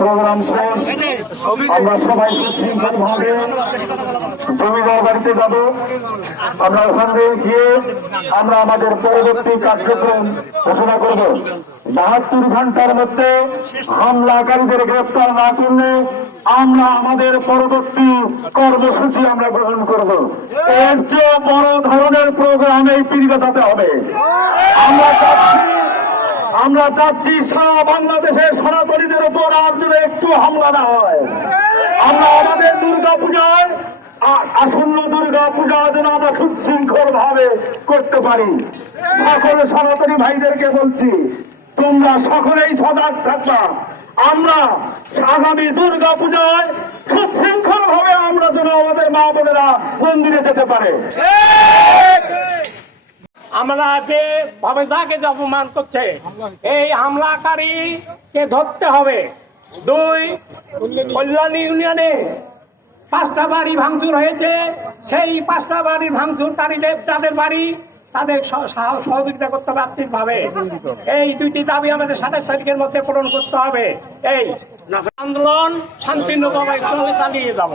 Programme শেষ, আমরা সবাই সুশৃঙ্খলভাবে জমিদার বাড়িতে যাব। আমরা ওখানে গিয়ে আমরা আমাদের পরবর্তী কার্যক্রম ঘোষণা করব। 72 ঘন্টার মধ্যে হামলাকারীদের গ্রেফতার না করলে আমরা আমাদের পরবর্তী কর্মসূচি আমরা গ্রহণ করব। এর চেয়ে বড় ধরনের প্রোগ্রাম এই পীরগাছাতে হবে। আমরা চাচ্ছি সারা বাংলাদেশের সনাতনীদের উপর আর যেন একটু হামলা না হয়। আমরা আমাদের দুর্গাপূজায় আসন্ন দুর্গাপূজা যেন আমরা সুশৃঙ্খল ভাবে করতে পারি। সকলে সনাতনী ভাইদেরকে বলছি, তোমরা সকলেই সজাগ থাকবা। আমরা আগামী দুর্গাপূজায় সুশৃঙ্খল ভাবে আমরা যেন আমাদের মা বোনেরা মন্দিরে যেতে পারে। আমরা যে ভাবে যাকে যে অপমান করছে এই হামলাকারীকে ধরতে হবে। 2 কল্যাণী ইউনিয়নে 5টা বাড়ি ভাঙচুর হয়েছে। সেই 5টা বাড়ি ভাঙচুরকারীদের যাদের বাড়ি তাদের সহযোগিতা করতে হবে আর্থিকভাবে। এই 2টি দাবি আমাদের 27 তারিখের মধ্যে পূরণ করতে হবে। এই আন্দোলন শান্তিপূর্ণভাবে চালিয়ে যাব।